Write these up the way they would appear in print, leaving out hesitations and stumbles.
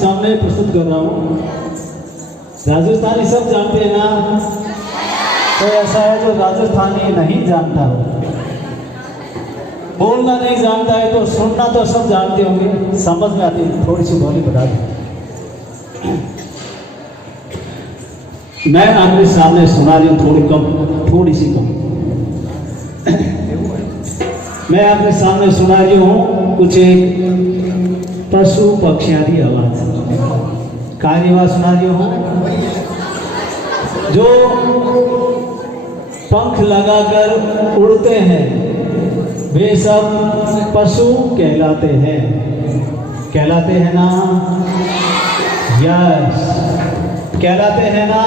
सामने प्रस्तुत कर रहा हूँ। राजस्थानी सब जानते हैं ना, तो ऐसा है जो राजस्थानी नहीं जानता हो, बोलना नहीं जानता है, तो सुनना तो सब जानते होंगे, समझ में आती है। थोड़ी सी बोली बता दूं, मैं आपके सामने सुना रही हूँ, थोड़ी सी कम। मैं आपके सामने सुना रही हूँ कुछ एक पशु पक्षियों की आवाज, कार्य आवाज सुना रही हूँ। जो पंख लगाकर उड़ते हैं वे सब पशु कहलाते हैं ना? यस, कहलाते हैं ना।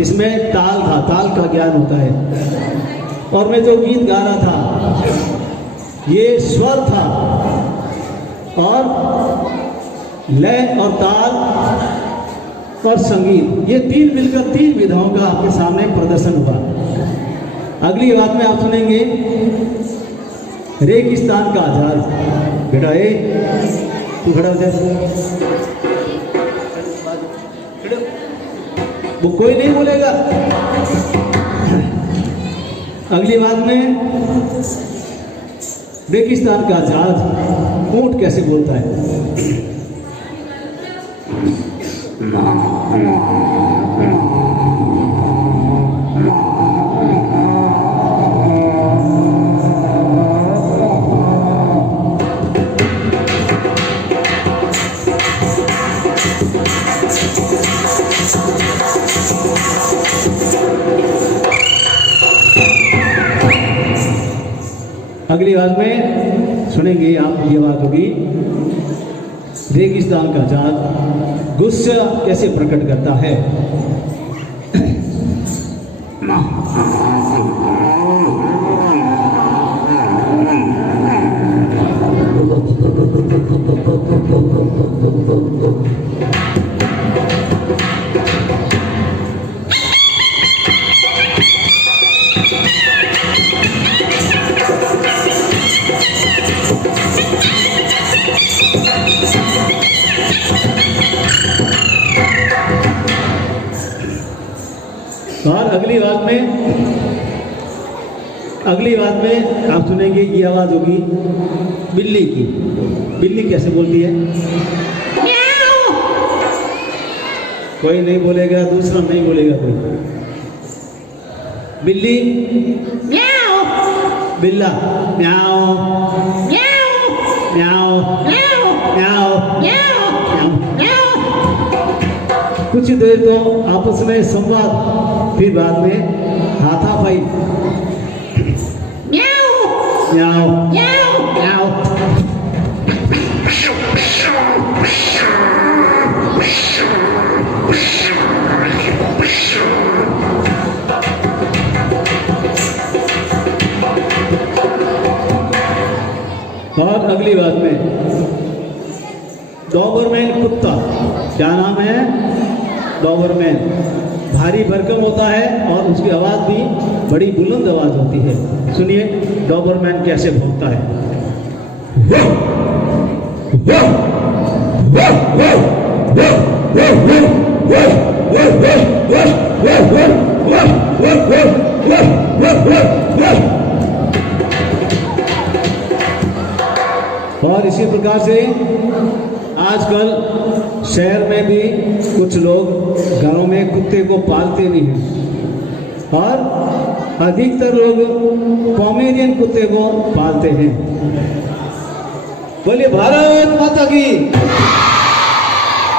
इसमें ताल था, ताल का ज्ञान होता है। और मैं जो गीत गा रहा था ये स्वर था, और लय और ताल और संगीत, ये तीन मिलकर तीन विधाओं का आपके सामने प्रदर्शन हुआ। अगली बात में आप सुनेंगे रेगिस्तान का आजाद। बेटा तू खड़ा हो जा, वो कोई नहीं बोलेगा। अगली बात में रेगिस्तान का आजाद ऊंट कैसे बोलता है। अगली बात में सुनेंगे आप, ये बात होगी रेगिस्तान का आजाद गुस्सा कैसे प्रकट करता है। और अगली बात में आप सुनेंगे ये आवाज होगी बिल्ली की। बिल्ली कैसे बोलती है? कोई नहीं बोलेगा, दूसरा नहीं बोलेगा कोई। बिल्ली बिल्ला म्याओ म्याओ म्याओ म्याओ। कुछ देर तो आपस में संवाद, फिर बाद में हाथापाई। म्याओ म्याओ। और अगली बात में डॉबरमैन कुत्ता, क्या नाम है? डॉबरमैन। भारी भरकम होता है और उसकी आवाज भी बड़ी बुलंद आवाज होती है। सुनिए डॉबरमैन कैसे भौंकता है। और इसी प्रकार से आजकल शहर में भी कुछ लोग घरों में कुत्ते को पालते भी हैं, और अधिकतर लोग पोमेरियन कुत्ते को पालते हैं। बोलिए भारत माता की।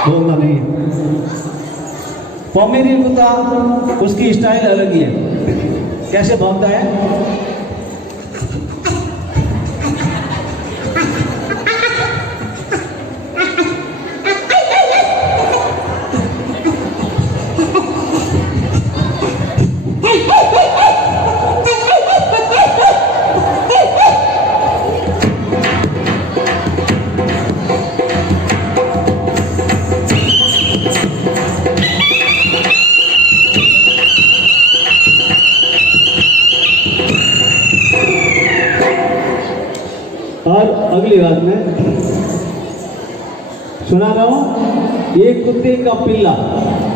बोलना नहीं। पोमेरियन कुत्ता, उसकी स्टाइल अलग ही है। कैसे भौंकता है? एक कुत्ते का पिल्ला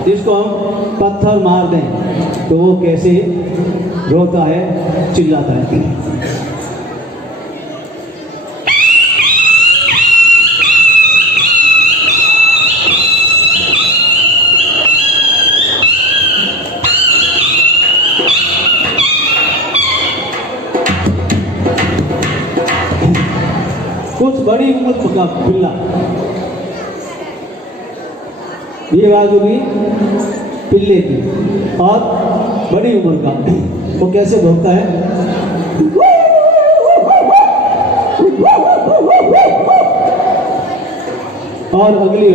जिसको हम पत्थर मार दें तो वो कैसे रोता है, चिल्लाता है। कुछ बड़ी उम्र का पिल्ला, ये आवाज होगी पिल्ले की, और बड़ी उम्र का वो कैसे भौंकता है। और अगली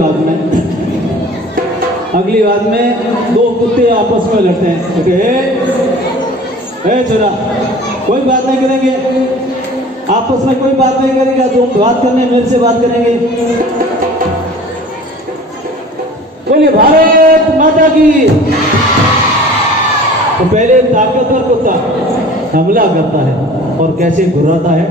आवाज में दो कुत्ते आपस में लड़ते हैं। छोरा कोई बात नहीं करेंगे, आपस में कोई बात नहीं करेगा, तुम बात करने मेरे से बात करेंगे। बोलिए भारत माता की। तो पहले ताकतवर कुत्ता हमला करता है और कैसे घुराता है।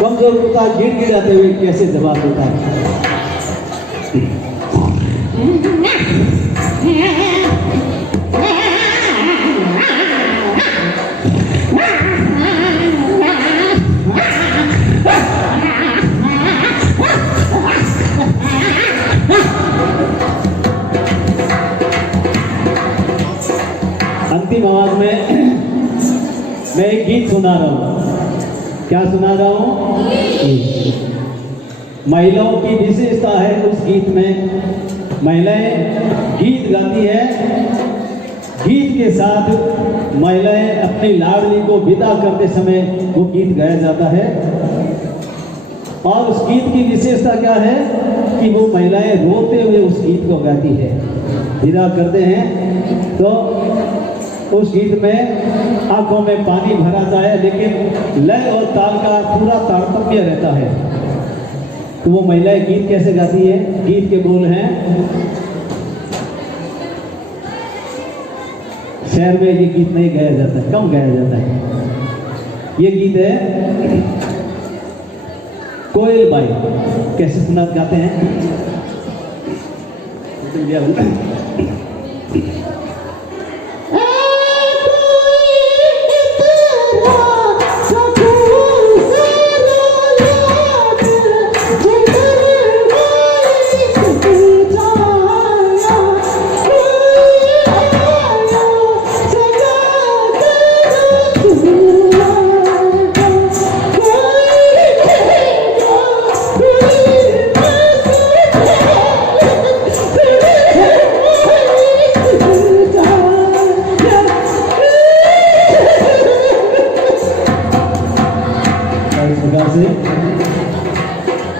कमजोर कुत्ता गिड़गिड़ाते हुए कैसे जवाब देता है। अंतिम आवाज में मैं एक गीत सुना रहा हूं। क्या सुना रहा हूं? महिलाओं की विशेषता है उस गीत में। महिलाएं गीत गाती है, गीत के साथ महिलाएं अपनी लाडली को विदा करते समय वो गीत गाया जाता है। और उस गीत की विशेषता क्या है कि वो महिलाएं रोते हुए उस गीत को गाती है। विदा करते हैं तो उस गीत में आंखों में पानी भर आता है, लेकिन लय और ताल का पूरा तारतम्य रहता है। तो वो महिलाएं गीत कैसे गाती है? गीत के बोल हैं, शहर में ये गीत नहीं गाया जाता है, कम गाया जाता है। ये गीत है कोयल बाई। कैसे सुना गाते हैं?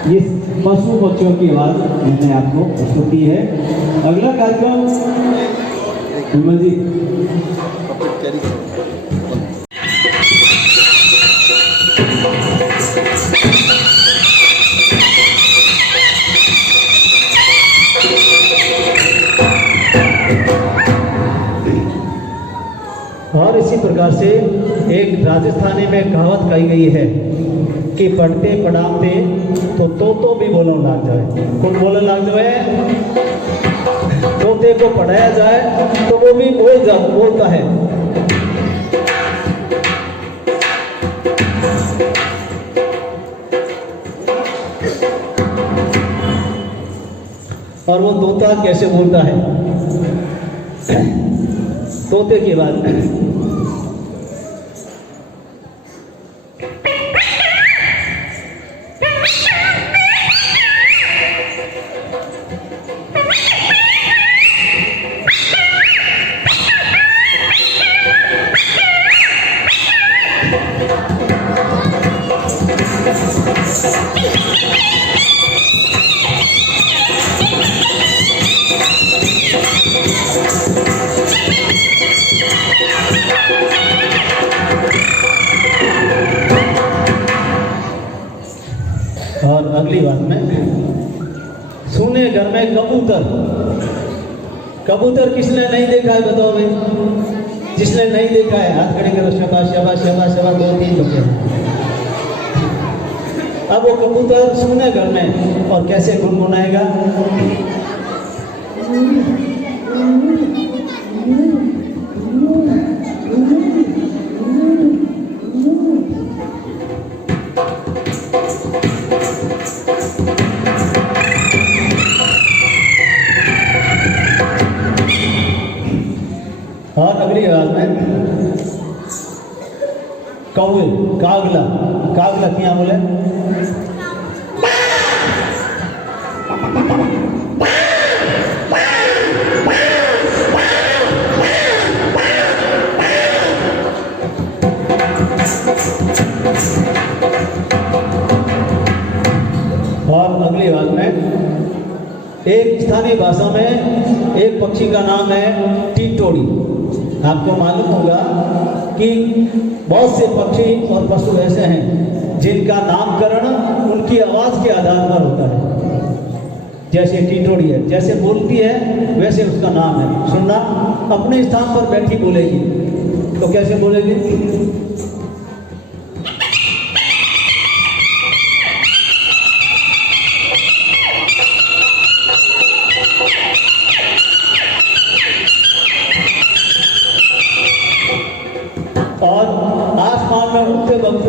ये पशु पक्षियों की आवाज मैंने आपको प्रस्तुत की है। अगला कार्यक्रम जी और इसी प्रकार से एक राजस्थानी में कहावत कही गई है कि पढ़ते पढ़ाते तो भी बोलने लग जाए। कौन बोलने लग जाए? तोते को पढ़ाया जाए तो वो भी बोलता है। और वो तोता कैसे बोलता है? तोते की बात अगली बात में, सुने घर में कबूतर। कबूतर किसने नहीं देखा है बताओ भाई? जिसने नहीं देखा है हाथ खड़े करो। शाबाश शाबाश शाबाश शाबाश, 2-3 लोग हैं। अब वो कबूतर सुने घर में और कैसे गुनगुनाएगा? और अगली बात में, कौवे, कागला। कागला क्या बोले? और अगली बात में, एक स्थानीय भाषा में एक पक्षी का नाम है टिटोड़ी। आपको मालूम होगा कि बहुत से पक्षी और पशु ऐसे हैं जिनका नामकरण उनकी आवाज़ के आधार पर होता है। जैसे टिटोड़ी है, जैसे बोलती है वैसे उसका नाम है। सुनना, अपने स्थान पर बैठी बोलेगी तो कैसे बोलेगी? और आसमान में उड़ते वक्त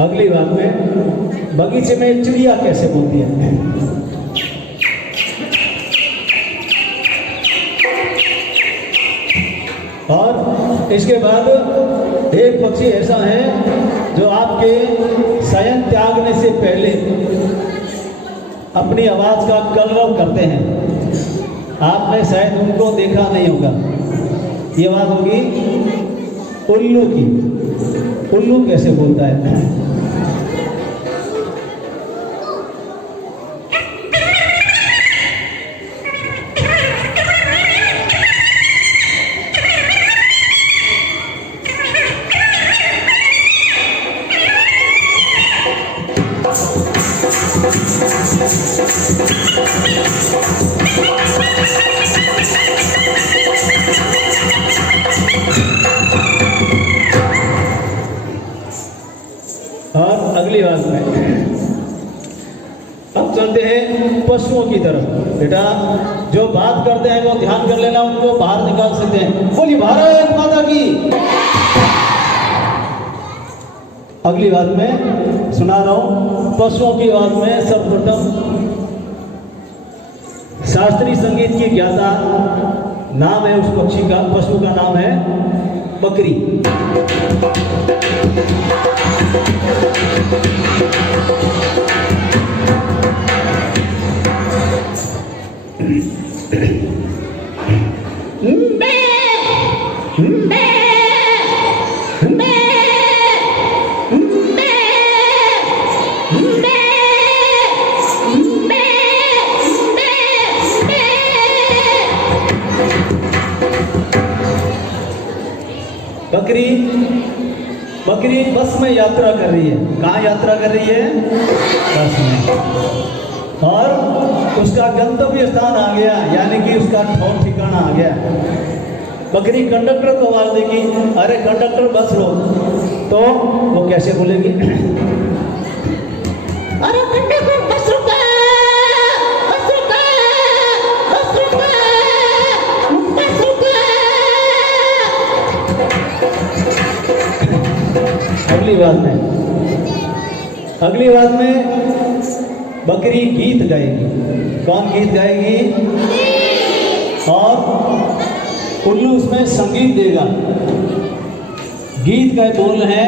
अगली बात में, बगीचे में चिड़िया कैसे बोलती है? और इसके बाद एक पक्षी ऐसा है जो आपके शयन त्यागने से पहले अपनी आवाज का कलरव करते हैं। आपने शायद उनको देखा नहीं होगा। ये बात होगी उल्लू की। उल्लू कैसे बोलता है? और अगली बात में, अब चलते हैं पशुओं की तरफ। बेटा जो बात करते हैं वो ध्यान कर लेना, उनको बाहर निकाल सकते हैं। बोली भारत माता की। अगली बात में सुना रहा हूं, पशुओं की बात में सर्वप्रथम शास्त्रीय संगीत की ज्ञाता नाम है उस पक्षी का, पशु का नाम है बकरी। बकरी बकरी बस में यात्रा कर रही है। कहाँ यात्रा कर रही है? बस में। और उसका गंतव्य स्थान आ गया, यानी कि उसका ठौर ठिकाना आ गया। बकरी कंडक्टर को आवाज देगी, अरे कंडक्टर बस रोक। तो वो कैसे बोलेगी? अरे कंडक्टर बस रुका, बस रुका, बस रुका, बस रुका। अगली बात में बकरी गीत गाएगी। कौन गीत गाएगी? और उल्लू उसमें संगीत देगा। गीत का बोल है,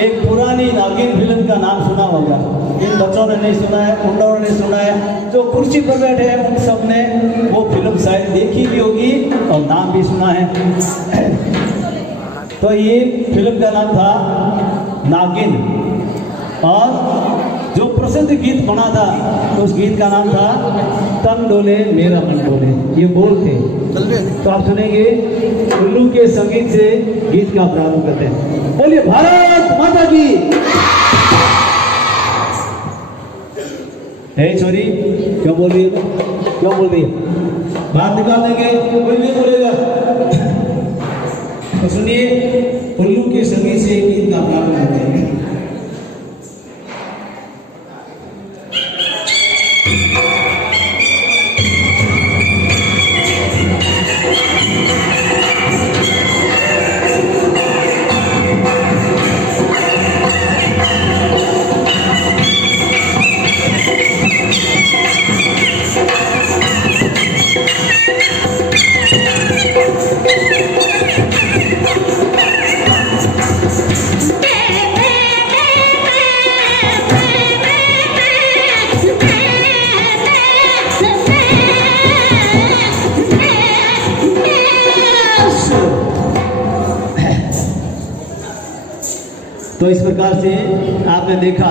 एक पुरानी नागिन फिल्म का नाम सुना होगा, इन बच्चों ने नहीं सुना है, उन लोगों ने सुना है, जो कुर्सी पर बैठे हैं उन सब ने वो फिल्म शायद देखी भी होगी और नाम भी सुना है। तो ये फिल्म का नाम था नागिन, और जो प्रसिद्ध गीत बना था उस गीत का नाम था तन डोले मेरा मन डोले, ये बोल थे। तो आप सुनेंगे उल्लू के संगीत से गीत का प्रारंभ करते हैं। बोलिए भारत माता की। हे छोरी क्यों बोल रही है, क्यों बोल रही है, बात निकाल देंगे, कोई नहीं बोलेगा। तो सुनिए उल्लू के संगीत से गीत का प्रारंभ करते हैं। तो इस प्रकार से आपने देखा